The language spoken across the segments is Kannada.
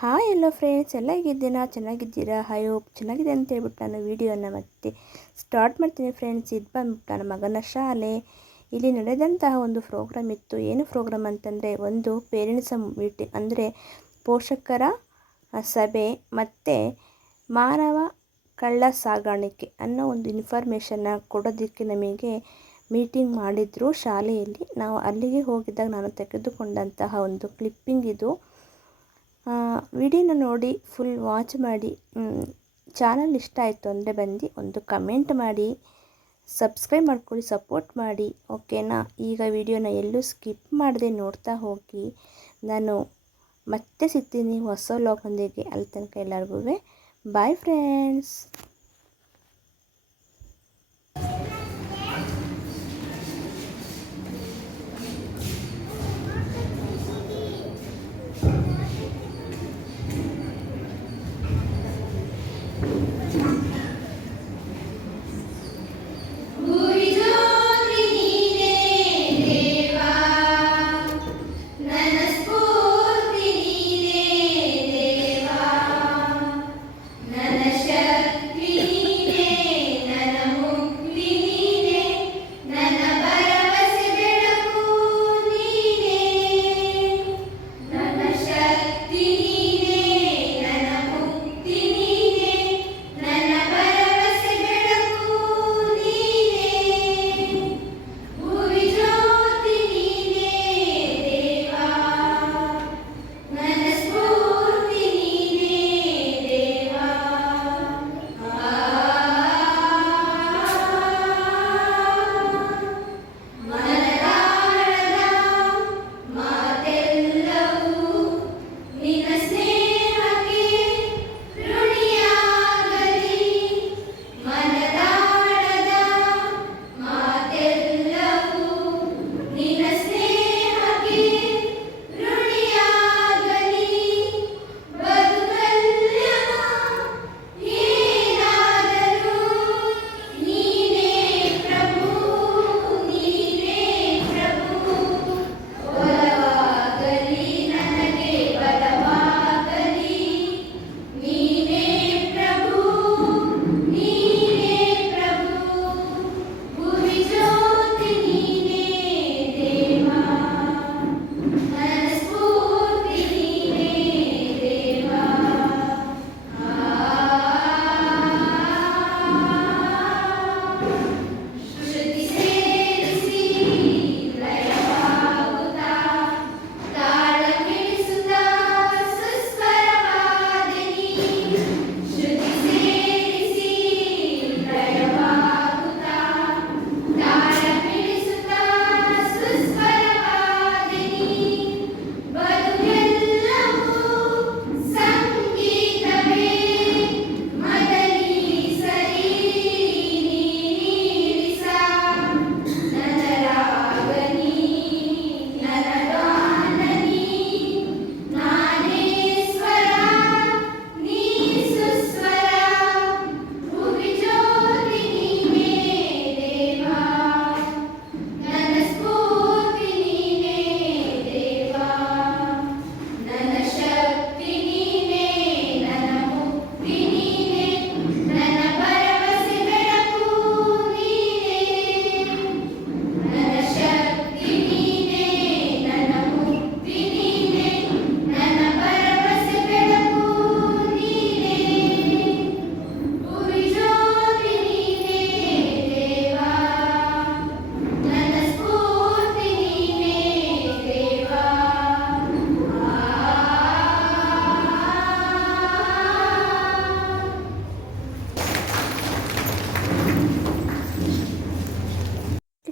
ಹಾಯ್ ಎಲ್ಲೋ ಫ್ರೆಂಡ್ಸ್, ಎಲ್ಲ ಹೇಗಿದ್ದೀರಾ? ಚೆನ್ನಾಗಿದ್ದೀರಾ? ಐ ಹೋಪ್ ಚೆನ್ನಾಗಿದೆ ಅಂತ ಹೇಳ್ಬಿಟ್ಟು ನಾನು ವೀಡಿಯೋನ ಮತ್ತೆ ಸ್ಟಾರ್ಟ್ ಮಾಡ್ತೀನಿ ಫ್ರೆಂಡ್ಸ್. ಇದು ಬಂದ್ಬಿಟ್ಟು ನನ್ನ ಮಗನ ಶಾಲೆ. ಇಲ್ಲಿ ನಡೆದಂತಹ ಒಂದು ಪ್ರೋಗ್ರಾಮ್ ಇತ್ತು. ಏನು ಪ್ರೋಗ್ರಾಮ್ ಅಂತಂದರೆ, ಒಂದು ಪೇರೆಂಟ್ಸ್ ಮೀಟಿಂಗ್, ಅಂದರೆ ಪೋಷಕರ ಸಭೆ ಮತ್ತು ಮಾನವ ಕಳ್ಳ ಸಾಗಾಣಿಕೆ ಅನ್ನೋ ಒಂದು ಇನ್ಫಾರ್ಮೇಷನ್ನ ಕೊಡೋದಕ್ಕೆ ನಮಗೆ ಮೀಟಿಂಗ್ ಮಾಡಿದರು ಶಾಲೆಯಲ್ಲಿ. ನಾವು ಅಲ್ಲಿಗೆ ಹೋಗಿದ್ದಾಗ ನಾನು ತೆಗೆದುಕೊಂಡಂತಹ ಒಂದು ಕ್ಲಿಪ್ಪಿಂಗ್ ಇದು. ವಿಡಿಯೋನ ನೋಡಿ ಫುಲ್ ವಾಚ್ ಮಾಡಿ. ಚಾನಲ್ ಇಷ್ಟ ಆಯಿತು ಅಂದರೆ ಬಂದು ಒಂದು ಕಮೆಂಟ್ ಮಾಡಿ, ಸಬ್ಸ್ಕ್ರೈಬ್ ಮಾಡ್ಕೊಳ್ಳಿ, ಸಪೋರ್ಟ್ ಮಾಡಿ, ಓಕೆನಾ? ಈಗ ವಿಡಿಯೋನ ಎಲ್ಲೂ ಸ್ಕಿಪ್ ಮಾಡದೆ ನೋಡ್ತಾ ಹೋಗಿ. ನಾನು ಮತ್ತೆ ಸಿಗ್ತೀನಿ ಹೊಸ ವ್ಲಾಗ್ನೊಂದಿಗೆ. ಅಲ್ಲಿ ತನಕ ಎಲ್ಲರಿಗೂ ಬಾಯ್ ಫ್ರೆಂಡ್ಸ್.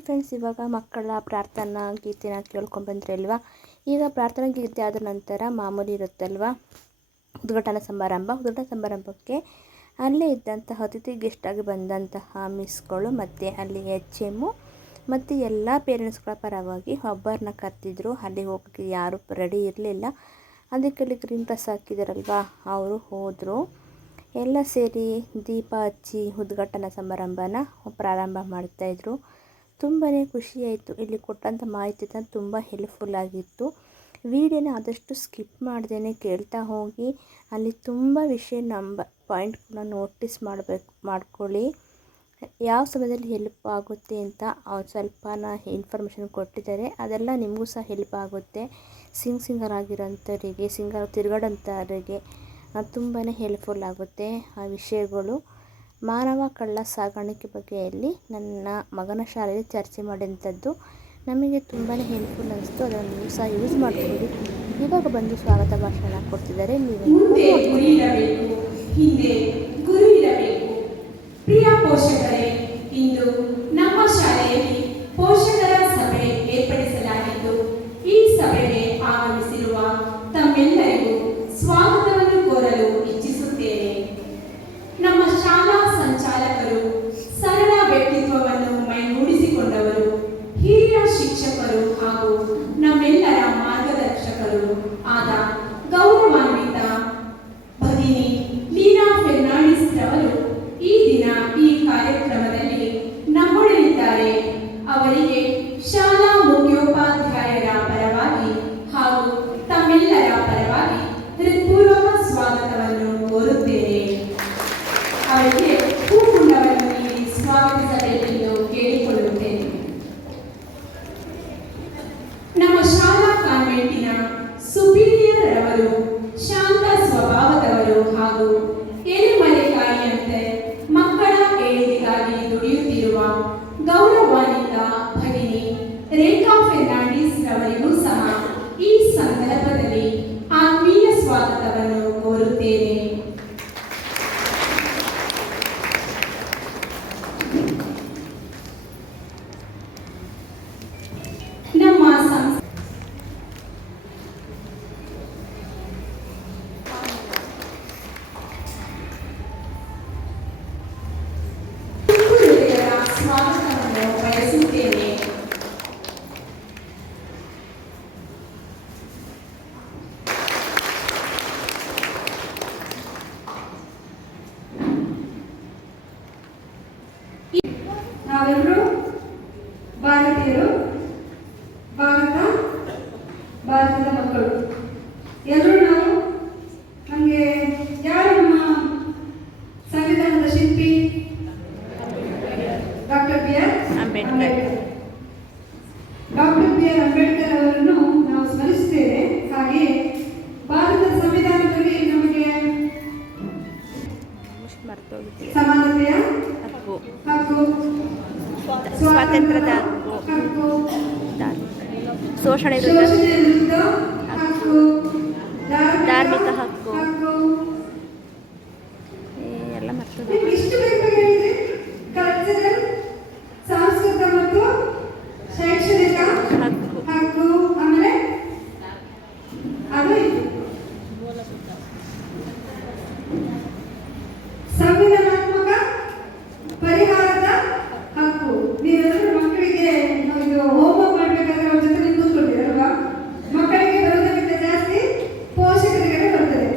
ಫ್ರೆಂಡ್ಸ್, ಇವಾಗ ಮಕ್ಕಳ ಪ್ರಾರ್ಥನಾ ಗೀತೆನ ಕೇಳ್ಕೊಂಡ್ಬಂದ್ರಿ ಅಲ್ವಾ? ಈಗ ಪ್ರಾರ್ಥನಾ ಗೀತೆ ಆದ ನಂತರ ಮಾಮೂಲಿ ಇರುತ್ತಲ್ವ ಉದ್ಘಾಟನಾ ಸಮಾರಂಭಕ್ಕೆ ಅಲ್ಲೇ ಇದ್ದಂತಹ ಅತಿಥಿ ಗೆಸ್ಟಾಗಿ ಬಂದಂತಹ ಮಿಸ್ಗಳು ಮತ್ತು ಅಲ್ಲಿ HM ಮತ್ತು ಎಲ್ಲ ಪೇರೆಂಟ್ಸ್ಗಳ ಪರವಾಗಿ ಒಬ್ಬರನ್ನ ಕರೆದಿದ್ರು. ಅಲ್ಲಿಗೆ ಹೋಗೋಕ್ಕೆ ಯಾರೂ ರೆಡಿ ಇರಲಿಲ್ಲ. ಅದಕ್ಕೆ ಅಲ್ಲಿ ಗ್ರೀನ್ ಡ್ರೆಸ್ ಹಾಕಿದಾರಲ್ವ, ಅವರು ಹೋದರು. ಎಲ್ಲ ಸೇರಿ ದೀಪ ಹಚ್ಚಿ ಉದ್ಘಾಟನಾ ಸಮಾರಂಭನ ಪ್ರಾರಂಭ ಮಾಡ್ತಾಯಿದ್ರು. ತುಂಬಾ ಖುಷಿಯಾಯಿತು. ಇಲ್ಲಿ ಕೊಟ್ಟಂಥ ಮಾಹಿತಿ ತುಂಬ ಹೆಲ್ಪ್ಫುಲ್ ಆಗಿತ್ತು. ವಿಡಿಯೋನ ಆದಷ್ಟು ಸ್ಕಿಪ್ ಮಾಡ್ದೇ ಕೇಳ್ತಾ ಹೋಗಿ. ಅಲ್ಲಿ ತುಂಬ ವಿಷಯ ಪಾಯಿಂಟ್ಗಳನ್ನ ನೋಟಿಸ್ ಮಾಡ್ಕೊಳ್ಳಿ. ಯಾವ ಸಮಯದಲ್ಲಿ ಹೆಲ್ಪ್ ಆಗುತ್ತೆ ಅಂತ ಸ್ವಲ್ಪನ ಇನ್ಫಾರ್ಮೇಷನ್ ಕೊಟ್ಟಿದ್ದಾರೆ. ಅದೆಲ್ಲ ನಿಮಗೂ ಸಹ ಹೆಲ್ಪ್ ಆಗುತ್ತೆ. ಸಿಂಗರ್ ಆಗಿರೋಂಥವರಿಗೆ, ತಿರುಗಾಡೋಂಥವರಿಗೆ ತುಂಬಾ ಹೆಲ್ಪ್ಫುಲ್ ಆಗುತ್ತೆ ಆ ವಿಷಯಗಳು. ಮಾನವ ಕಳ್ಳ ಸಾಗಾಣಿಕೆ ಬಗ್ಗೆಯಲ್ಲಿ ನನ್ನ ಮಗನ ಶಾಲೆಯಲ್ಲಿ ಚರ್ಚೆ ಮಾಡಿದಂಥದ್ದು ನಮಗೆ ತುಂಬಾ ಹೆಲ್ಪ್ಫುಲ್ ಅನಿಸ್ತು. ಅದನ್ನು ನೀವು ಸಹ ಯೂಸ್ ಮಾಡ್ಕೊಳ್ಳಿ. ಇವಾಗ ಬಂದು ಸ್ವಾಗತ ಭಾಷಣ ಕೊಡ್ತಿದ್ದಾರೆ. ಮುಂದೆ ಗುರಿ ಇರಬೇಕು, ಹಿಂದೆ ಗುರು ಇರಬೇಕು. ಪ್ರಿಯ ಪೋಷಕರೇ, ಇಂದು ನಮ್ಮ ಶಾಲೆಯಲ್ಲಿ ಪೋಷಕರ ಸಭೆ ಏರ್ಪಡಿಸಲಾಗಿದ್ದು, ಈ ಸಭೆಗೆ ಆಗಮಿಸಿರುವ ತಮ್ಮೆಲ್ಲರಿಗೂ ಸ್ವಾಗತವನ್ನು ಕೋರಲು ಇಚ್ಛಿಸುತ್ತೇನೆ. ನಮ್ಮ ಶಾಲಾ ಸಂಚಾಲಕರು ಸರಳ ವ್ಯಕ್ತಿತ್ವವನ್ನು ಮೈಗೂಡಿಸಿಕೊಂಡವರು, ಹಿರಿಯ ಶಿಕ್ಷಕರು ಹಾಗೂ ನಮ್ಮೆಲ್ಲರ ಮಾರ್ಗದರ್ಶಕರು ಆದ ಗೌರವಾನ್ವಿತ ಭಗಿನಿ ಲೀನಾ ಫೆರ್ನಾಂಡಿಸ್ ರವರು ಈ ದಿನ ಈ ಕಾರ್ಯಕ್ರಮದಲ್ಲಿ ನಮ್ಮೊಡನಿದ್ದಾರೆ. ಅವರಿಗೆ ಶಾಲಾ ಮುಖ್ಯೋಪಾಧ್ಯಾಯರ ಪರವಾಗಿ ಹಾಗೂ ತಮ್ಮೆಲ್ಲರ ಪರವಾಗಿ ಹೃತ್ಪೂರ್ವಕ ಸ್ವಾಗತವನ್ನು ಕೋರುತ್ತೇನೆ. ಅವರಿಗೆ ಹೂಗುಂಡವನ್ನು ನೀಡಿ ಸ್ವಾಗತಿಸಬೇಕೆಂದು ಕೇಳಿಕೊಳ್ಳುತ್ತೇನೆ. ನಮ್ಮ ಶಾಲಾ ಕಾನ್ವೆಂಟಿನ ಸುಪೀರಿಯರ್ ರವರು ಶಾಂತ ಸ್ವಭಾವದವರು ಹಾಗೂ ಎಲೆಮರೆಕಾಯಿಯಂತೆ ಮಕ್ಕಳ ಏಳಿಗೆಗಾಗಿ ದುಡಿಯುತ್ತಿರುವ ಗೌರವಾನ್ವಿತ ಭಗಿನಿ ರೇಖಾ ಫೆರ್ನಾಂಡಿಸ್ ರವರಿಗೂ ಸಹ ಈ ಸಂದರ್ಭದಲ್ಲಿ ಆತ್ಮೀಯ ಸ್ವಾಗತವನ್ನು ಕೋರುತ್ತೇನೆ. ನಮ್ಮ ಸ್ವಾಗತವನ್ನು ಬಯಸುತ್ತೇನೆ. ನಾವೆಲ್ಲರೂ ಭಾರತೀಯರು, ಭಾರತದ ಮಕ್ಕಳು. ಎಲ್ಲರೂ ನಾವು ನಮಗೆ ಯಾರು ನಮ್ಮ ಸಂವಿಧಾನದ ಶಿಲ್ಪಿ doctor B R Ambedkar. Doctor B R Ambedkar ಅವರನ್ನು ನಾವು ಸ್ಮರಿಸುತ್ತೇವೆ. ಹಾಗೆಯೇ ಭಾರತದ ಸಂವಿಧಾನದಲ್ಲಿ ನಮಗೆ ಸಮಾನತೆಯ ಹಕ್ಕು, ಸ್ವಾತಂತ್ರ್ಯದ ಹಕ್ಕು, ಶೋಷಣೆ ವಿರುದ್ಧ ಹಕ್ಕು, ಧಾರ್ಮಿಕ ಹಕ್ಕು ಎಲ್ಲ ಇಷ್ಟು ಬೇಕಾಗಿದೆ. ಕಲ್ಚರಲ್, ಸಾಂಸ್ಕೃತಿಕ ಮತ್ತು ಶೈಕ್ಷಣಿಕ ಹಕ್ಕು, ಆಮೇಲೆ ಅದು ಸಂವಿಧಾನಾತ್ಮಕ ಪರಿಹಾರದ ಹಕ್ಕು. ನೀವೆಲ್ಲರೂ ಮಕ್ಕಳಿಗೆ ಇದು ಹೋಮ್ವರ್ಕ್ ಮಾಡಬೇಕಾದ್ರೆ ಅವ್ರ ಜೊತೆ ಕೂತ್ಕೊಂಡಿರಲ್ವಾ? ಮಕ್ಕಳಿಗೆ ಬರೋದಕ್ಕಿಂತ ಜಾಸ್ತಿ ಪೋಷಕರಿಗೆ ಬರ್ತದೆ.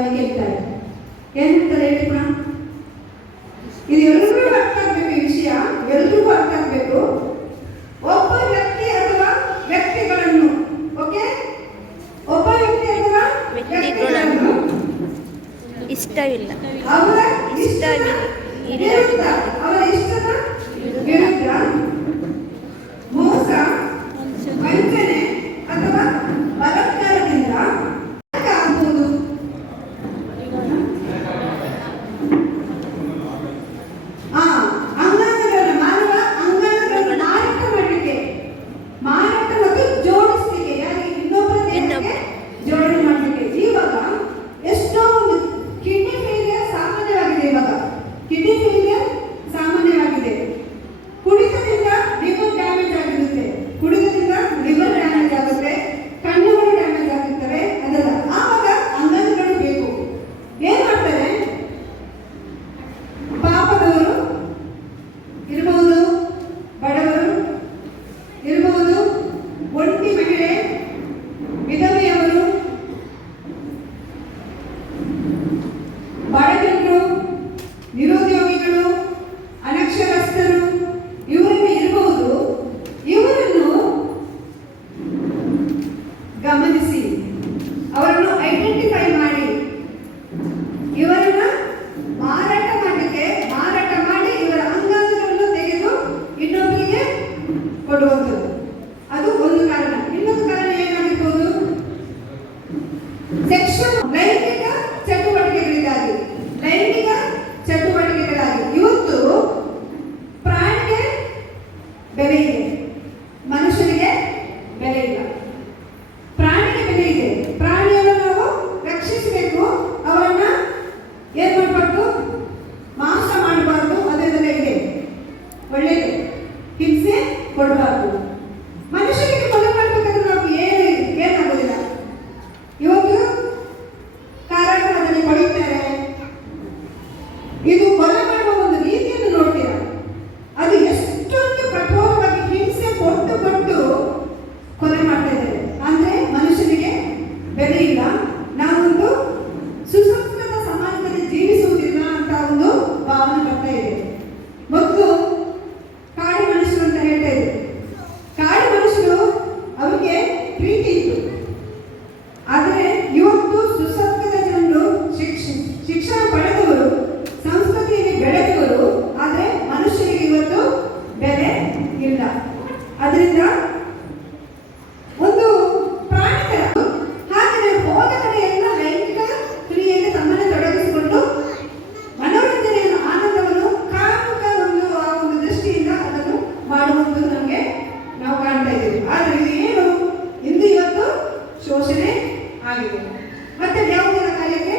ಅವರನ್ನು ಕೇಳ್ತಾರೆ. ಏನು ಹೇಳ್ತಾರೆ ಹೇಳಿ ಪುನಃ? ಇದು ಎಲ್ರಿಗೂ ಅರ್ಥ ಆಗ್ಬೇಕು, ಈ ವಿಷಯ ಎಲ್ರಿಗೂ ಅರ್ಥ ಆಗ್ಬೇಕು. ಒಬ್ಬ ವ್ಯಕ್ತಿ ಅಥವಾ ವ್ಯಕ್ತಿಗಳನ್ನು, ಓಕೆ, ಒಬ್ಬ ವ್ಯಕ್ತಿ ಅಥವಾ ವ್ಯಕ್ತಿಗಳನ್ನು ಇಷ್ಟವಿಲ್ಲ, ಅವರ ಇಷ್ಟವಿಲ್ಲ, ವಿರುದ್ಧ, ಅವರ ಇಷ್ಟದ ವಿರುದ್ಧ ಮೋಸ, ವಂಚನೆ ಅಥವಾ ಬಲಾತ್ಕಾರದಿಂದ ಆಗಬಹುದು. ಅಂಗಾಂಗಗಳನ್ನು, ಮಾನವ ಅಂಗಾಂಗಗಳನ್ನು ಮಾರಾಟ ಮತ್ತು ಜೋಡಿಸ್ಲಿಕ್ಕೆ, ಯಾರಿಗೆ ಇನ್ನೊಬ್ಬರ ದೇಹಕ್ಕೆ ಜೋಡಣೆ ಮಾಡಲಿಕ್ಕೆ. ಇವಾಗ ಎಷ್ಟೋ ಒಂದು ಕಿಡ್ನಿ ಫೇಲಿಯರ್ ಸಾಮಾನ್ಯವಾಗಿದೆ. ಇವಾಗ ಕಿಡ್ನಿ ಫೇಲಿಯರ್ ಸಾಮಾನ್ಯವಾಗಿದೆ. ಕುಡಿತದಿಂದ ಲಿವರ್ ಡ್ಯಾಮೇಜ್ ಆಗಿರುತ್ತೆ, ಕುಡಿತದಿಂದ ಲಿವರ್ ಡ್ಯಾಮೇಜ್ ಆಗುತ್ತೆ, ಕಣ್ಣುಗಳು ಡ್ಯಾಮೇಜ್ ಆಗುತ್ತವೆ. ಅದೆಲ್ಲ ಆವಾಗ ಅಂಗಾಂಗಗಳು ಬೇಕು. ಏನ್ ಮಾಡ್ತಾರೆ? ಪಾಪದವರು ಇರಬಹುದು, ಬಡವರು ಇರಬಹುದು, ಒಂಟಿ ಮಹಿಳೆ, ವಿಧವೆಯವರು, ಬಡಜನರು, ನಿರುದ್ಯೋಗಿಗಳು, ಅನಕ್ಷರಸ್ಥರು, ಇವರೆಲ್ಲ ಇರಬಹುದು. ಇವರನ್ನು ಗಮನಿಸಿ, ಅವರನ್ನು ಐಡೆಂಟಿಫೈ ಮಾಡಿ, ಇವರನ್ನ ಮಾರಾಟ ಮಾಡಿ ಇವರ ಅಂಗಾಂಗಗಳನ್ನು ತೆಗೆದು ಇನ್ನೊಬ್ಬರಿಗೆ ಕೊಡುವಂಥದ್ದು. ಅದು ಒಂದು ಕಾರಣ. ಇನ್ನೊಂದು ಕಾರಣ ಏನಾಗಿರ್ಬೋದು? ಲೈಂಗಿಕ ಚಟುವಟಿಕೆಗಳಿಗಾಗಿ. ಇವತ್ತು ಪ್ರಾಣಿಗೆ ಬೆಲೆ ಇದೆ, ಮನುಷ್ಯನಿಗೆ ಬೆಲೆ ಇಲ್ಲ. ಪ್ರಾಣಿಗೆ ಬೆಲೆ ಇದೆ, ಪ್ರಾಣಿಯನ್ನು ನಾವು ರಕ್ಷಿಸಬೇಕು, ಅವರನ್ನ ಏನ್ ಮಾಡಬಾರ್ದು? ಮಾಂಸ ಮಾಡಬಾರ್ದು, ಅದೆಲ್ಲ ಇದೆ, ಒಳ್ಳೆಯದು. ಹಿಂಸೆ ಕೊಡಬಾರ್ದು. ಮನುಷ್ಯನಿಗೆ ಕೊಲೆ ಮಾಡಬೇಕಾದ್ರೆ ನಾವು ಏನಾಗೋದಿಲ್ಲ. ಇವತ್ತು ಕಾರಾಗೃಹದಲ್ಲಿ ಕೊಡುತ್ತಾರೆ. ಇದು ಕೊಲೆ ಮಾಡುವ ಒಂದು ರೀತಿಯನ್ನು ನೋಡ್ತೀರಾ, ಅದು ಎಷ್ಟೊಂದು ಕಠೋರವಾಗಿ ಹಿಂಸೆ ಕೊಟ್ಟು ಕೊಲೆ ಮಾಡ್ತಾ ಇದ್ದಾರೆ. ಅಂದ್ರೆ ಮನುಷ್ಯನಿಗೆ ಬೆಲೆ ಇಲ್ಲ, ನಾವೊಂದು ಸುಸಂಸ್ಕೃತ ಸಮಾಜದಲ್ಲಿ ಜೀವಿಸುವುದಿಲ್ಲ ಅಂತ ಒಂದು ಭಾವನೆ ಬರ್ತಾ ಇದೆ. ಮೊದಲು ಕಾಡು ಮನುಷ್ಯರು ಅಂತ ಹೇಳ್ತಾ ಇದ್ರು. ಕಾಡು ಮನುಷ್ಯರು, ಅವರಿಗೆ ಪ್ರೀತಿ ಇತ್ತು. ಆದರೆ ಇವತ್ತು ಸುಸಂಸ್ಕೃತ ಜನರು, ಶಿಕ್ಷಣ ಪಡೆದವರು, ಸಂಸ್ಕೃತಿಯಲ್ಲಿ ಬೆಳೆದವರು, ಆದರೆ ಮನುಷ್ಯರಿಗೆ ಇವತ್ತು ಬೆಲೆ ಇಲ್ಲ. ಅದರಿಂದ ಒಂದು ಪ್ರಾಣಿ ತರ ಹಾಗೆ ಹೋದ ಕಡೆಯೆಲ್ಲ ಲೈಂಗಿಕ ಕ್ರಿಯೆಯಲ್ಲಿ ತಮ್ಮನ್ನು ತೊಡಗಿಸಿಕೊಂಡು ಮನೋರಂಜನೆಯನ್ನು, ಆನಂದವನ್ನು, ಕಾಮುಕ ಒಂದು ದೃಷ್ಟಿಯಿಂದ ಅದನ್ನು ಮಾಡುವುದು ನಮಗೆ ನಾವು ಕಾಣ್ತಾ ಇದ್ದೀವಿ. ಆದರೆ ಇದು ಏನು ಇಂದು ಇವತ್ತು ಶೋಷಣೆ ಆಗಿದೆ. ಮತ್ತೆ ಯಾವುದರ ಕಾರ್ಯಕ್ಕೆ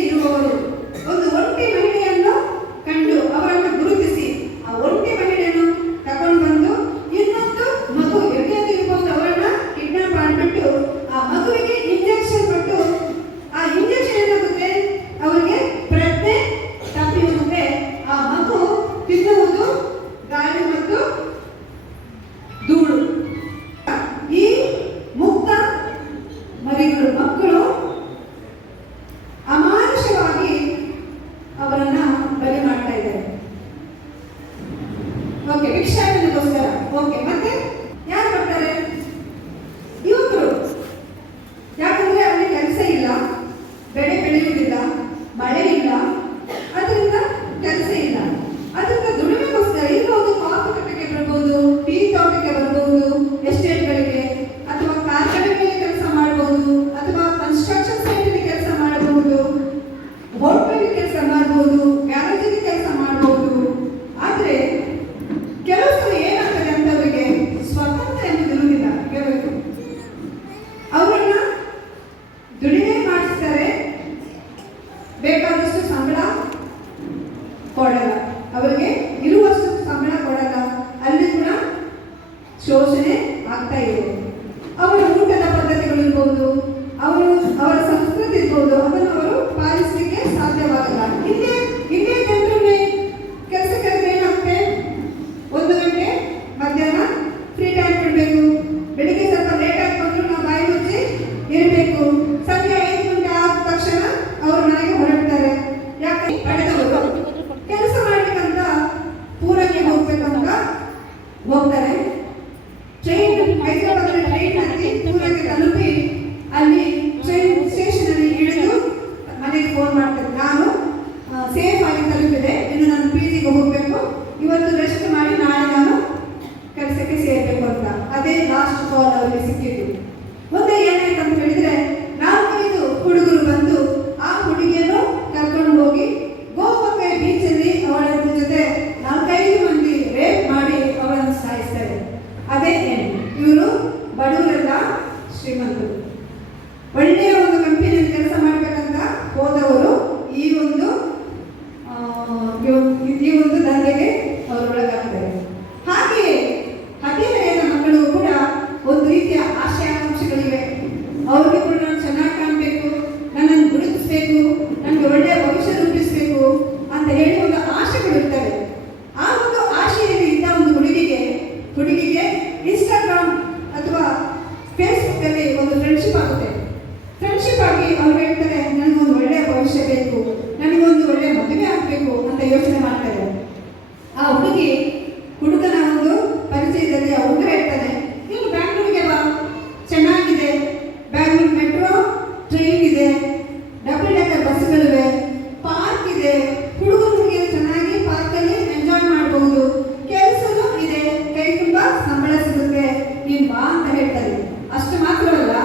ಇರುವವರು ಒಂದು ಒಂಟಿ ಮಹಿಳೆಯನ್ನು ಕಂಡು ಅವರನ್ನು ಗುರುತಿಸಿ ಆ ಒಂಟಿ ಮಹಿಳೆಯನ್ನು ತಗೊಂಡು ಬಂದು ಇನ್ನೊಂದು ಮಗು ಎಲ್ಲಿಯಾದ್ರೂ ಇರಬಹುದು, ಅವರನ್ನ ಕಿಡ್ನಾಪ್ ಮಾಡಿಬಿಟ್ಟು ಆ ಮಗುವಿಗೆ ಇಂಜೆಕ್ಷನ್ ಕೊಟ್ಟು, ಆ ಇಂಜೆಕ್ಷನ್ ಏನಾಗುತ್ತೆ, ಅವರಿಗೆ ಪ್ರಜ್ಞೆ ತಪ್ಪಿ ಹೋಗುತ್ತೆ. ಆ ಮಗು ತಿನ್ನುವುದು ಗಾಳಿ ಮತ್ತು ಧೂಳು. ಈ ಮುಕ್ತ ಮಕ್ಕಳು ಅಮಾನುಷವಾಗಿ ಅವರನ್ನ ಬಲಿ ಮಾಡ್ತಾ ಇದ್ದಾರೆ. ಓಕೆ, ಭಿಕ್ಷಾಟನೆಗೋಸ್ಕರ. ಓಕೆ, ಮತ್ತೆ ಯಾರು ಬರ್ತಾರೆ? ಯುವಕರು. ಯಾಕಂದ್ರೆ ಅವರಿಗೆ ಕೆಲಸ ಇಲ್ಲ, ಬೆಳೆ ಬೆಳೆಯುವುದಿಲ್ಲ, ಮಳೆ ಇಲ್ಲ, ಅದರಿಂದ ಕೆಲಸ ಇಲ್ಲ. ಅದರಿಂದ ದುಡಿಮೆಗೋಸ್ಕರ ಇರ್ಬೋದು, ಕಾಫಿ ತೋಟಕ್ಕೆ ಬರ್ಬೋದು, ಟೀ ತೋಟಕ್ಕೆ ಬರ್ಬೋದು, ಎಸ್ಟೇಟ್ಗಳಿಗೆ, ಅಥವಾ ಕಾರ್ಖಾನೆಗಳಿಗೆ ಕೆಲಸ ಮಾಡಬಹುದು, ಅಥವಾ ಕನ್ಸ್ಟ್ರಕ್ಷನ್ ಸೈಟಲ್ಲಿ ಕೆಲಸ ಮಾಡಬಹುದು, ಹೋಟೆಲ್ ಕೆಲಸ ಮಾಡಬಹುದು, ಗ್ಯಾರೇಜಲ್ಲಿ ಕೆಲಸ ಮಾಡಬಹುದು. ಆದರೆ ಕೆಲವು ಸಲ ಏನಾಗ್ತದೆ ಅಂತ ಅವರಿಗೆ ಸ್ವತಂತ್ರ ಎಂದು ಇರುವುದಿಲ್ಲ. ಕೆಲವರು ಅವರನ್ನ ದುಡಿಮೆ ಮಾಡಿಸ್ತಾರೆ, ಬೇಕಾದಷ್ಟು ಸಂಬಳ ಕೊಡಲ್ಲ, ಅವರಿಗೆ ಇರುವಷ್ಟು ಸಂಬಳ ಕೊಡಲ್ಲ. ಅಲ್ಲಿ ಕೂಡ ಶೋಷಣೆ ಆಗ್ತಾ ಇದೆ. ಅವರ ಊಟದ ಪದ್ಧತಿಗಳಿರ್ಬೋದು, ಅವರ ಸಂಸ್ಕೃತಿ ಇರ್ಬೋದು, ಅದನ್ನು ಅವರು ಪಾಲಿಸಲಿಕ್ಕೆ ಸಾಧ್ಯವಾಗಲ್ಲ. ಇಲ್ಲೇ ಜನರನ್ನೇ ಕೆಲಸಕ್ಕೆ ಏನಾಗುತ್ತೆ, 1 ಗಂಟೆ ಮಧ್ಯಾಹ್ನ ಫ್ರೀ ಟೈಮ್ ಕೊಡಬೇಕು. ಬೆಳಿಗ್ಗೆ ಸ್ವಲ್ಪ ಲೇಟ್ ಆಗಿ ಬಂದ್ರು ನಾವು ಬಾಯಿ ಮುಚ್ಚಿ ಹೈದರಾಬಾದ್ ಟ್ರೈನ್ ಹತ್ತಿ ಪೂನಾಗೆ ತಲುಪಿ ಅಲ್ಲಿ ಟ್ರೈನ್ ಸ್ಟೇಷನಲ್ಲಿ ಇಳಿದು ಮನೆಗೆ ಫೋನ್ ಮಾಡ್ತಾರೆ, ನಾನು ಸೇಫ್ ಆಗಿ ತಲುಪಿದೆ, ಇನ್ನು ನಾನು PGಗೆ ಹೋಗಬೇಕು, ಇವತ್ತು ರೆಸ್ಟ್ ಮಾಡಿ ನಾಳೆ ನಾನು ಕೆಲಸಕ್ಕೆ ಸೇರಬೇಕು ಅಂತ. ಅದೇ ಲಾಸ್ಟ್ ಕಾಲ್ ಅವರಿಗೆ ಸಿಕ್ಕಿದ್ದು. ಮುಂದೆ ಏನಾಯ್ತು ಅಂತ ಹೇಳಿದ್ರೆ 4-5 ಹುಡುಗರು ಬಂದು ಆ ಹುಡುಗಿಯನ್ನು ಕರ್ಕೊಂಡು ಹೋಗಿ ಗೋವಾಕ್ಕೆ ಬೀಚಲ್ಲಿ ಅವಳ ಜೊತೆ 4-5 ಮಂದಿ ರೇಪ್ ಮಾಡಿ ಅವಳನ್ನು ಸಾಯಿಸ್ತಾರೆ. ಅದೇ ಇವರು ಬಡವರೆಲ್ಲ ಶ್ರೀಮಂತರು, ಒಳ್ಳೆಯ ಒಂದು ಕಂಪನಿಯಲ್ಲಿ ಕೆಲಸ ಮಾಡಬೇಕಂತ ಹೋದವರು ಈ ಒಂದು ದಂಧೆಗೆ ಅವರು ಒಳಗಾಗ್ತಾರೆ. ಹಾಗೆಯೇ ಹದಿಹರೆಯದ ಮಕ್ಕಳು ಕೂಡ ಒಂದು ರೀತಿಯ ಆಶೆ ಆಕಾಂಕ್ಷೆಗಳಿವೆ. ಅವ್ರಿಗೆ ಕೂಡ ನಾನು ಚೆನ್ನಾಗಿ ಕಾಣಬೇಕು, ನನ್ನನ್ನು ಗುರುತಿಸಬೇಕು, ನನಗೆ ಒಳ್ಳೆಯ ಭವಿಷ್ಯ ರೂಪಿಸಬೇಕು ಅಂತ ಹೇಳಿ ಒಂದು ಆಶೆಗಳು ಇರ್ತವೆ. ಆ ಒಂದು ಆಶೆಯಲ್ಲಿ ಇದ್ದ ಒಂದು ಹುಡುಗಿಗೆ ಇನ್ಸ್ಟಾಗ್ರಾಮ್ ಅಥವಾ ಫೇಸ್ಬುಕ್ ಅಲ್ಲಿ ಒಂದು ಫ್ರೆಂಡ್ಶಿಪ್ ಆಗುತ್ತೆ. ಫ್ರೆಂಡ್ಶಿಪ್ ಆಗಿ ಅವ್ರು ಹೇಳ್ತಾರೆ, ನನಗೊಂದು ಒಳ್ಳೆಯ ಭವಿಷ್ಯ ಬೇಕು, ನನಗೊಂದು ಒಳ್ಳೆಯ ಮದುವೆ ಆಗಬೇಕು ಅಂತ ಯೋಚನೆ ಮಾಡ್ತಾರೆ. ಆ ಹುಡುಗನ ಒಂದು ಪರಿಚಯದಲ್ಲಿ ಆ ಹುಡುಗ ಹೇಳ್ತಾನೆ, ನೀನು ಬ್ಯಾಂಗ್ಳೂರಿಗೆ ಬಾ, ಚೆನ್ನಾಗಿದೆ, ಬ್ಯಾಂಗ್ಳೂರ್ ಮೆಟ್ರೋ ಟ್ರೈನ್ ಇದೆ, ಡಬಲ್ ಡೆಕ್ಕರ್ ಬಸ್ಗಳಿವೆ, ಪಾರ್ಕ್ ಇದೆ, ಹುಡುಗರಿಗೆ ಚೆನ್ನಾಗಿ ಪಾರ್ಕಲ್ಲಿ ಎಂಜಾಯ್ ಮಾಡಬಹುದು, ಕೆಲಸನೂ ಇದೆ, ಕೈ ತುಂಬ ಸಂಬಳ ಸಿಗುತ್ತೆ, ನೀನು ಬಾ ಅಂತ ಹೇಳ್ತಾರೆ. ಅಷ್ಟು ಮಾತ್ರವಲ್ಲ,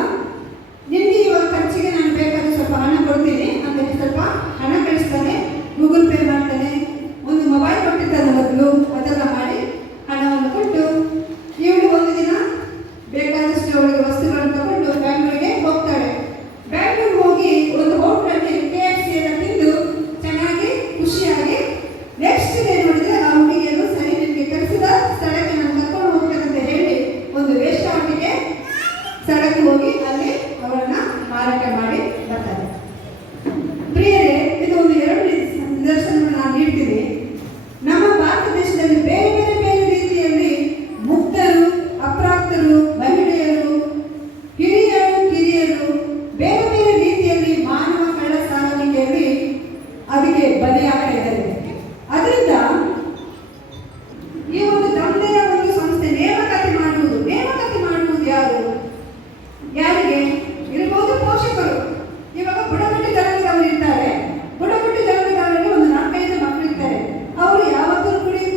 ನಿಮಗೆ ಇವಾಗ ಖರ್ಚಿಗೆ ನಾನು ಬೇಕಾದ್ರೆ ಸ್ವಲ್ಪ ಹಣ ಕೊಡ್ತೀನಿ ಅಂತ ಸ್ವಲ್ಪ ಹಣ ಕಳಿಸ್ತಾನೆ, ಗೂಗಲ್ ಪೇ ಮಾಡ್ತಾನೆ, ಒಂದು ಮೊಬೈಲ್ ಕೊಟ್ಟಿರ್ತಾನೆ ಮೊದಲು, ಅದೆಲ್ಲ ಮಾಡಿ ಹಣವನ್ನು ಕೊಟ್ಟು ಇವಳು ಒಂದು ದಿನ ಬೇಕಾದಷ್ಟು ಅವಳಿಗೆ ವಸ್ತುಗಳನ್ನು ತಗೊಂಡು ಬ್ಯಾಂಗ್ಳೂರಿಗೆ ಹೋಗ್ತಾಳೆ. ಬ್ಯಾಂಗ್ಳೂರ್ ಹೋಗಿ ಒಂದು ಹೋಟ್ಲಲ್ಲಿ KFC ಎಲ್ಲ ತಿಂದು ಚೆನ್ನಾಗಿ ಖುಷಿಯಾಗಿ ನೆಕ್ಸ್ಟ್ ಡೇ ನೋಡಿದ್ರೆ ಆ ಹುಡುಗಿಯನ್ನು ಸರಿ ನಿಮಗೆ ಕರೆಸಿದ ಸ್ಥಳಕ್ಕೆ ನಾನು ಕರ್ಕೊಂಡು ಹೋಗ್ತೇನೆ ಅಂತ ಹೇಳಿ ಒಂದು ವೇಶ್ಯಾವಟಿಕೆ ಸ್ಥಳಕ್ಕೆ ಹೋಗಿ ಅಲ್ಲಿ ಅವರನ್ನ ಮಾರಾಟ ಮಾಡಿ ಬರ್ತಾರೆ. ಪ್ರಿಯರೇ, ಇದು ಒಂದು 2 ನಿದರ್ಶನ ನಾನು ನೀಡ್ತೀನಿ. ನಮ್ಮ ಭಾರತ ದೇಶದಲ್ಲಿ ಬೇರೆ ಬೇರೆ ಬೇರೆ ರೀತಿಯಲ್ಲಿ ಮುಕ್ತರು, ಅಪ್ರಾಪ್ತರು, ಮಹಿಳೆಯರು, ಹಿರಿಯರು, ಕಿರಿಯರು ಬೇರೆ ಬೇರೆ ರೀತಿಯಲ್ಲಿ ಮಾನವ ಕಳ್ಳ ಸಾಗಾಣಿಕೆಯಲ್ಲಿ ಅದಕ್ಕೆ ಬಲಿಯಾಗ್ತಾ ಇದ್ದಾರೆ. ಅದರಿಂದ ಈ ಒಂದು ದಂಧೆಯ ಒಂದು ಸಂಸ್ಥೆ ನೇಮಕಾತಿ ಮಾಡುವುದು ಯಾರಿಗೆ ಇರಬಹುದು? ಪೋಷಕರು. ಇವಾಗ ಬುಡಕಟ್ಟು ಜನಾಂಗದವರು ಇರ್ತಾರೆ, ಬುಡಕಟ್ಟು ಜನಾಂಗದವರಲ್ಲಿ ಒಂದು 4-5 ಮಕ್ಕಳು ಇರ್ತಾರೆ. ಅವರು ಯಾವತ್ತೂ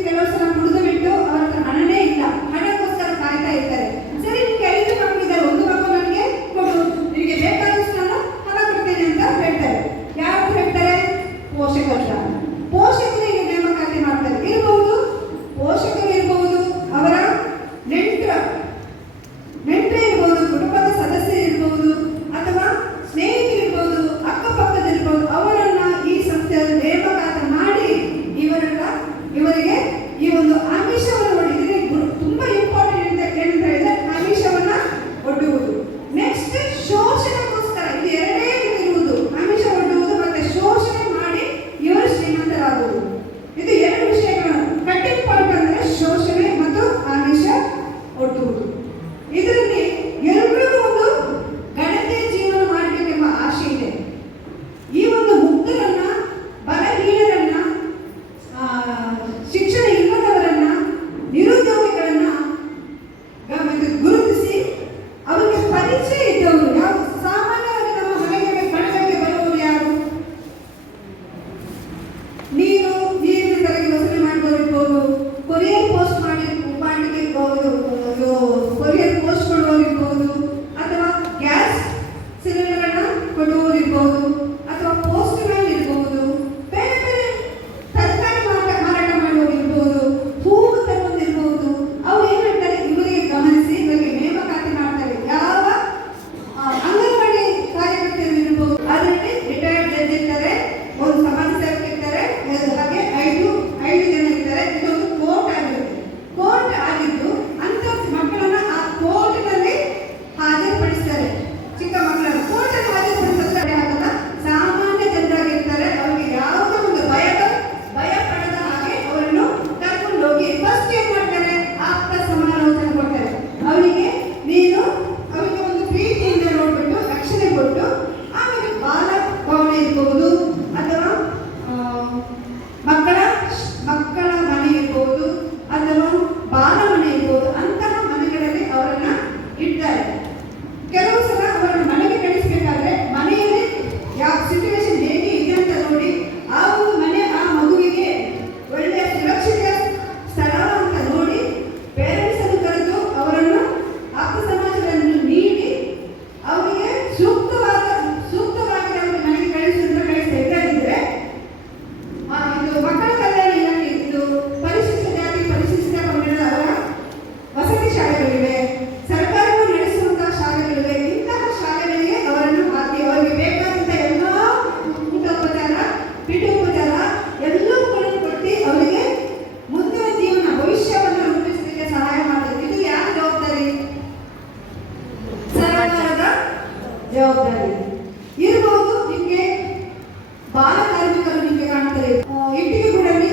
ಕೆಲವು ಸಲ ಕುಡಿದು ಬಿಟ್ಟು ಅವ್ರ ಹತ್ರ ಹಣನೇ ಇಲ್ಲ, ಹಣಕ್ಕೋಸ್ಕರ ಕಾಯ್ತಾ ಇರ್ತಾರೆ. ಸರಿ, ನಿಮ್ಗೆ 5 ಮಕ್ಕಳಿದ್ದಾರೆ, ಒಂದು ಮಗು ನನಗೆ ಕೊಡು, ನಿಮಗೆ ಬೇಕಾದಷ್ಟು ನಾನು ಹಣ ಕೊಡ್ತೇನೆ ಅಂತ ಹೇಳ್ತಾರೆ. ಯಾರು ಹೇಳ್ತಾರೆ? ಪೋಷಕರಿಗೆ ನೇಮಕಾತಿ ಮಾಡ್ತಾರೆ. ಇರಬಹುದು ಪೋಷಕರು ಇರಬಹುದು, ಅವರ ನೆಂಟರೇ ಇರಬಹುದು, ಕುಟುಂಬದ ಸದಸ್ಯರು ಇರಬಹುದು, ಅಥವಾ ಸ್ನೇಹಿತರು ಇರಬಹುದು, ಅಕ್ಕಪಕ್ಕ ಜವಾಬ್ದಾರಿ ಇರಬಹುದು. ನಿಮಗೆ ಬಾಲ ಕಾರ್ಮಿಕರು ನಿಮಗೆ ಕಾಣ್ತಾರೆ, ಇಟ್ಟಿಗೆ ಗೂಡಲ್ಲಿ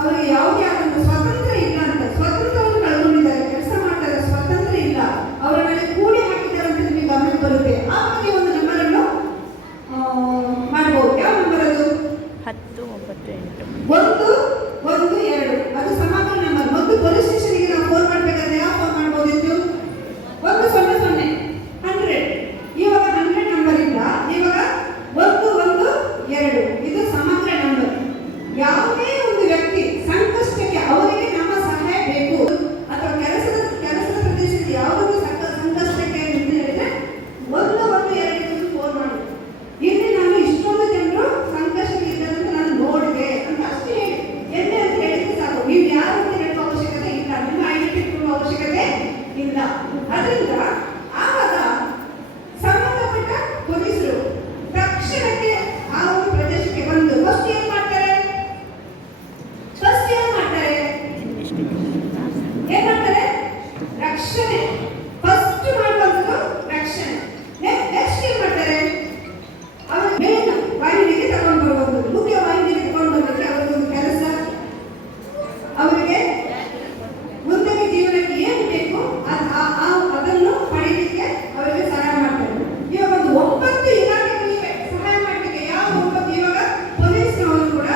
ಅವರಿಗೆ ಯಾವುದೇ ಆದಂತ ಸ್ವಾತಂತ್ರ್ಯ ಇಲ್ಲ ಅಂತ, ಸ್ವಾತಂತ್ರ್ಯವನ್ನು ಕಳ್ಕೊಂಡಿದ್ದಾರೆ, ಕೆಲಸ ಮಾಡ್ತಾರೆ, ಸ್ವಾತಂತ್ರ್ಯ ಇಲ್ಲ, ಅವರಲ್ಲಿ ಕೂಡಿ ಹಾಕಿದ್ದಾರೆ ಅಂತ ನಿಮಗೆ ಗಮನಕ್ಕೆ ಬರುತ್ತೆ. ಆಗ ನೀವು ಒಂದು ನಂಬರ್ ಅನ್ನು ಮಾಡಬಹುದು. ಯಾವ ನಂಬರ್ ಅದು? 10 9 8 112 ಅದು ಸಮಾಧಾನ ನಂಬರ್. ಮೊದಲು ಪೊಲೀಸ್ ಸ್ಟೇಷನ್ಗೆ ನಾವು ಫೋನ್ ಮಾಡಬೇಕಾದ್ರೆ ಯಾವ ಫೋನ್ ಮಾಡಬಹುದಿತ್ತು? 100 100. ಇವಾಗ 100 ನಂಬರ್ ಇಲ್ಲ, ಇವಾಗ 112 ಇದು ಸಮಾಧಾನ ನಂಬರ್. ಯಾವುದೇ ಒಂದು ವ್ಯಕ್ತಿ ಸಂಕಷ್ಟಕ್ಕೆ ಅವರಿಗೆ ನಮ್ಮ ಸಹಾಯ ಬೇಕು, ಅಥವಾ ಕೆಲಸದ ಪ್ರದೇಶದಲ್ಲಿ ಯಾವುದೋ ಸಂಕಷ್ಟಕ್ಕೆ ಅಂತ ಹೇಳಿದ್ರೆ 112 ಫೋನ್ ಮಾಡಿ. ಇಲ್ಲಿ ನಾನು ಇಷ್ಟೊಂದು ಜನರು ಸಂಕಷ್ಟದಲ್ಲಿದ್ದಾರೆ ನಾನು ನೋಡಿದೆ ಅಂತ ಅಷ್ಟೇ ಹೇಳಿ, ಎಲ್ಲಿ ಅಂತ ಹೇಳಿದ್ರೆ ಸಾಕು. ನೀವು ಯಾರು ಅಂತ ಹೇಳುವ ಅವಶ್ಯಕತೆ ಇಲ್ಲ, ನಿಮ್ಮ ಐಡೆಂಟಿಟಿ ಕೊಡುವ ಅವಶ್ಯಕತೆ ಇಲ್ಲ. ಅದರಿಂದ ಆವಾಗ ಸಂಬಂಧಪಟ್ಟ ಪೊಲೀಸರು ತಕ್ಷಣಕ್ಕೆ ಆ ಒಂದು ಪ್ರದೇಶಕ್ಕೆ ಬಂದು ಫಸ್ಟ್ ಏನ್ ಮಾಡ್ತಾರೆ? ರಕ್ಷಣೆ ಫಸ್ಟ್ ಮಾಡುವಂಥದ್ದು ರಕ್ಷಣೆ. ನೆಕ್ಸ್ಟ್ ಏನ್ ಮಾಡ್ತಾರೆ? ಅವರು ಮೇನ್ ವಾಹಿನಿಗೆ ತಗೊಂಡು ಬರುವಂಥದ್ದು, ಮುಖ್ಯ ವಾಹಿನಿಗೆ ತಗೊಂಡು ಬರೋದಕ್ಕೆ ಅವರಿಗೆ ಒಂದು ಕೆಲಸ, ಅವರಿಗೆ ಮುಂದಕ್ಕೆ ಜೀವನಕ್ಕೆ ಏನು ಬೇಕು ಅದನ್ನು ಪಡೆಯಲಿಕ್ಕೆ ಅವರಿಗೆ ಸಹಾಯ ಮಾಡ್ತಾರೆ. ಇವಾಗ ಒಂದು 9 ಇಲಾಖೆಗಳಿಗೆ ಸಹಾಯ ಮಾಡಲಿಕ್ಕೆ ಯಾವ 9? ಇವಾಗ ಪೊಲೀಸ್ನವರು ಕೂಡ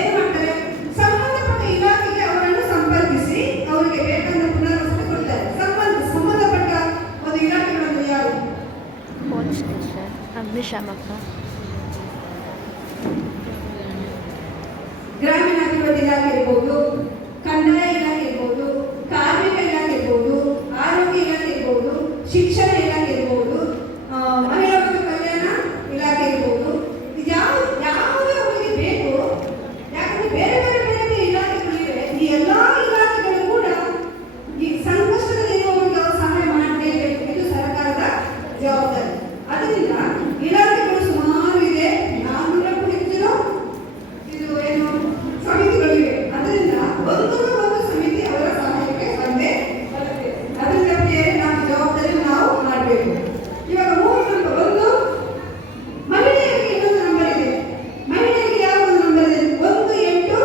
ಏನ್ ಮಾಡ್ತಾರೆ? ಸಂಬಂಧಪಟ್ಟ ಇಲಾಖೆಗೆ ಅವರನ್ನು ಸಂಪರ್ಕಿಸಿ ಅವರಿಗೆ ಬೇಕಾದ ಪುನರ್ವಸತಿ ಕೊಡ್ತಾರೆ. ಸಂಬಂಧಪಟ್ಟ ಒಂದು ಇಲಾಖೆಗಳನ್ನು ಯಾರು? ಪೊಲೀಸ್ ಸ್ಟೇಷನ್, ಅಗ್ನಿಶಾಮಕ, ಗ್ರಾಮೀಣಾಭಿವೃದ್ಧಿ ಇಲಾಖೆ ಇರ್ಬೋದು, ಕಂದಾಯ ಇಲಾಖೆ ಇರ್ಬೋದು, ಕಾರ್ಮಿಕ ಇಲಾಖೆ ಇರ್ಬೋದು, ಆರೋಗ್ಯ ಇಲಾಖೆ ಇರ್ಬೋದು, ಶಿಕ್ಷಣ ಇಲಾಖೆ ಇರ್ಬೋದು, ಮಹಿಳಾ ಮತ್ತು ಕಲ್ಯಾಣ ಇಲಾಖೆ ಇರ್ಬೋದು. ಯಾವುದೇ ಅವರಿಗೆ ಬೇಕು, ಯಾಕಂದ್ರೆ ಬೇರೆ ಇಲಾಖೆಗಳಿವೆ. ಈ ಎಲ್ಲಾ ಇಲಾಖೆಗಳು ಕೂಡ ಈ ಸಂಕಷ್ಟದಲ್ಲಿ ಇರುವವರಿಗೆ ಅವರು ಸಹಾಯ ಮಾಡಲೇಬೇಕು. ಇದು ಸರ್ಕಾರದ ಜವಾಬ್ದಾರಿ. ಅದರಿಂದ ಇಲಾಖೆಗಳು ಸುಮಾರು ಇದೆ, 400ಕ್ಕೂ ಹೆಚ್ಚು ಇದು ಏನು ಸಮಿತಿಗಳಿವೆ. ಅದರಿಂದ ಒಂದು ಸಮಿತಿ ಅವರ ಸಹಾಯಕ್ಕೆ ಬಂದೇ ಬರುತ್ತೆ. ಅದರಿಂದ ನಾವು ಜವಾಬ್ದಾರಿ ನಾವು ಮಾಡಬೇಕು. ಇವಾಗ 3 ನಂಬರ್. ಒಂದು ಮಹಿಳೆಯರಿಗೆ ಇನ್ನೊಂದು ನಂಬರ್ ಇದೆ. ಮಹಿಳೆಯರಿಗೆ ಯಾವ ಒಂದು ನಂಬರ್ ಇದೆ? 181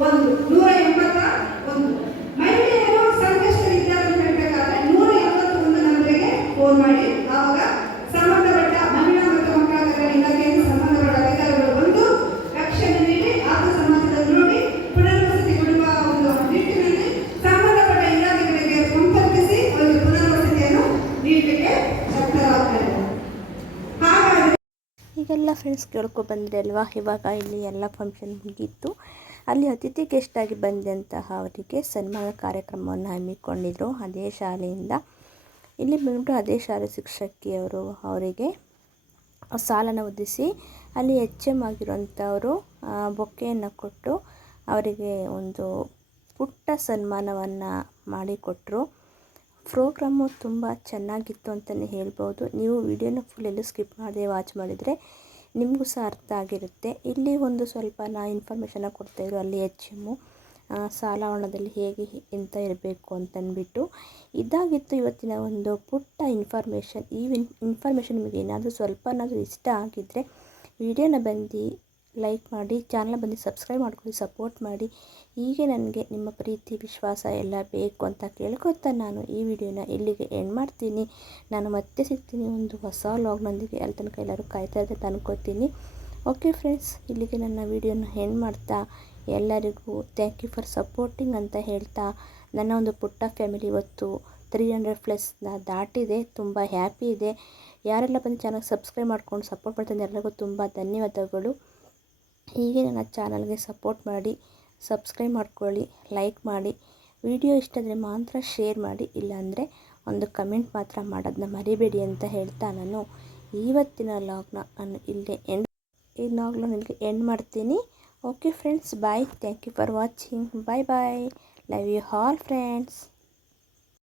181. ಮಹಿಳೆಯರು ಸಂಕಷ್ಟದಲ್ಲಿದ್ದಾರೆ ಅಂತ ಹೇಳಬೇಕಾದ್ರೆ 181 ನಂಬರಿಗೆ ಫೋನ್ ಮಾಡಿ. ಆವಾಗ ಸಂಬಂಧಪಟ್ಟ ಮಹಿಳಾ ಮತ್ತು ಮಕ್ಕಳ ಕಲ್ಯಾಣ ಇಲಾಖೆಯಿಂದ ಸಂಬಂಧಪಟ್ಟ ಅಧಿಕಾರಿಗಳು ಬಂದು ರಕ್ಷಣೆ ನೀಡಿ ಆದ ಸಮಾಜದಲ್ಲಿ ನೋಡಿ ಪುನರ್ವಸತಿ ಕೊಡುವ ಒಂದು ನಿಟ್ಟಿನಲ್ಲಿ ಸಂಬಂಧಪಟ್ಟ ಇಲಾಖೆಗಳಿಗೆ ಸಂಪರ್ಕಿಸಿ ಅವರಿಗೆ ಪುನರ್ವಸತಿಯನ್ನು ನೀಡಲಿಕ್ಕೆ ಶಕ್ತರಾಗ್ತಾರೆ. ಹಾಗಾಗಿ ಈಗೆಲ್ಲ ಫ್ರೆಂಡ್ಸ್ ಕೇಳ್ಕೊಬಂದ್ರೆ ಅಲ್ವಾ, ಇವಾಗ ಇಲ್ಲಿ ಎಲ್ಲ ಫಂಕ್ಷನ್ ಮುಗೀತು. ಅಲ್ಲಿ ಅತಿಥಿ ಗೆಸ್ಟ್ ಆಗಿ ಬಂದಂತಹ ಅವರಿಗೆ ಸನ್ಮಾನ ಕಾರ್ಯಕ್ರಮವನ್ನು ಹಮ್ಮಿಕೊಂಡಿದ್ರು ಅದೇ ಶಾಲೆಯಿಂದ. ಇಲ್ಲಿ ಬಂದ್ಬಿಟ್ಟು ಅದೇ ಶಾಲೆ ಶಿಕ್ಷಕಿಯವರು ಅವರಿಗೆ ಸಾಲನ ಹೊದಿಸಿ ಅಲ್ಲಿ HM ಆಗಿರುವಂಥವರು ಬೊಕ್ಕೆಯನ್ನು ಕೊಟ್ಟು ಅವರಿಗೆ ಒಂದು ಪುಟ್ಟ ಸನ್ಮಾನವನ್ನು ಮಾಡಿಕೊಟ್ರು. ಪ್ರೋಗ್ರಾಮು ತುಂಬ ಚೆನ್ನಾಗಿತ್ತು ಅಂತಲೇ ಹೇಳ್ಬೋದು. ನೀವು ವಿಡಿಯೋನ ಫುಲ್ ಎಲ್ಲೂ ಸ್ಕಿಪ್ ಮಾಡದೆ ವಾಚ್ ಮಾಡಿದರೆ ನಿಮಗೂ ಸಹ ಅರ್ಥ ಆಗಿರುತ್ತೆ. ಇಲ್ಲಿ ಒಂದು ಸ್ವಲ್ಪ ಇನ್ಫಾರ್ಮೇಷನ್ನ ಕೊಡ್ತಾಯಿದ್ರು. ಅಲ್ಲಿ HM ಸಾಲ ಹಣದಲ್ಲಿ ಹೇಗೆ ಎಂತ ಇರಬೇಕು ಅಂತಂದ್ಬಿಟ್ಟು ಇದಾಗಿತ್ತು ಇವತ್ತಿನ ಒಂದು ಪುಟ್ಟ ಇನ್ಫಾರ್ಮೇಷನ್. ಈ ಇನ್ಫಾರ್ಮೇಷನ್ ನಿಮಗೆ ಏನಾದರೂ ಸ್ವಲ್ಪನಾದರೂ ಇಷ್ಟ ಆಗಿದ್ದರೆ ವಿಡಿಯೋನ ಬಂದು ಲೈಕ್ ಮಾಡಿ, ಚಾನಲ್ ಬಂದು ಸಬ್ಸ್ಕ್ರೈಬ್ ಮಾಡ್ಕೊಳ್ಳಿ, ಸಪೋರ್ಟ್ ಮಾಡಿ. ಹೀಗೆ ನನಗೆ ನಿಮ್ಮ ಪ್ರೀತಿ ವಿಶ್ವಾಸ ಎಲ್ಲ ಬೇಕು ಅಂತ ಕೇಳ್ಕೊತಾ ನಾನು ಈ ವಿಡಿಯೋನ ಇಲ್ಲಿಗೆ ಎಂಡ್ ಮಾಡ್ತೀನಿ. ನಾನು ಮತ್ತೆ ಸಿಗ್ತೀನಿ ಒಂದು ಹೊಸ ವ್ಲಾಗ್ನೊಂದಿಗೆ. ಅಲ್ಲಿ ತನಕ ಎಲ್ಲರೂ ಕಾಯ್ತಾ ಇದ್ದರೆ ಅನ್ಕೋತೀನಿ. ಓಕೆ ಫ್ರೆಂಡ್ಸ್, ಇಲ್ಲಿಗೆ ನನ್ನ ವಿಡಿಯೋನ ಎಂಡ್ ಮಾಡ್ತಾ ಎಲ್ಲರಿಗೂ ಥ್ಯಾಂಕ್ ಯು ಫಾರ್ ಸಪೋರ್ಟಿಂಗ್ ಅಂತ ಹೇಳ್ತಾ, ನನ್ನ ಒಂದು ಪುಟ್ಟ ಫ್ಯಾಮಿಲಿ ಇವತ್ತು 300+ ದಾಟಿದೆ. ತುಂಬ ಹ್ಯಾಪಿ ಇದೆ. ಯಾರೆಲ್ಲ ಬಂದು ಚಾನಲ್ ಸಬ್ಸ್ಕ್ರೈಬ್ ಮಾಡ್ಕೊಂಡು ಸಪೋರ್ಟ್ ಮಾಡ್ತಾರೆ ಎಲ್ಲರಿಗೂ ತುಂಬ ಧನ್ಯವಾದಗಳು. ಹೀಗೆ ನನ್ನ ಚಾನಲ್ಗೆ ಸಪೋರ್ಟ್ ಮಾಡಿ, ಸಬ್ಸ್ಕ್ರೈಬ್ ಮಾಡ್ಕೊಳ್ಳಿ, ಲೈಕ್ ಮಾಡಿ. ವಿಡಿಯೋ ಇಷ್ಟ ಆದರೆ ಮಾತ್ರ ಶೇರ್ ಮಾಡಿ, ಇಲ್ಲಾಂದರೆ ಒಂದು ಕಮೆಂಟ್ ಮಾತ್ರ ಮಾಡೋದನ್ನ ಮರಿಬೇಡಿ ಅಂತ ಹೇಳ್ತಾ ನಾನು ಇವತ್ತಿನ ವ್ಲಾಗ್ನ ಇಲ್ಲಿಗೆ ಎಂಡ್ ಮಾಡ್ತೀನಿ. Okay friends, bye. Thank you for watching. Bye bye. Love you all friends.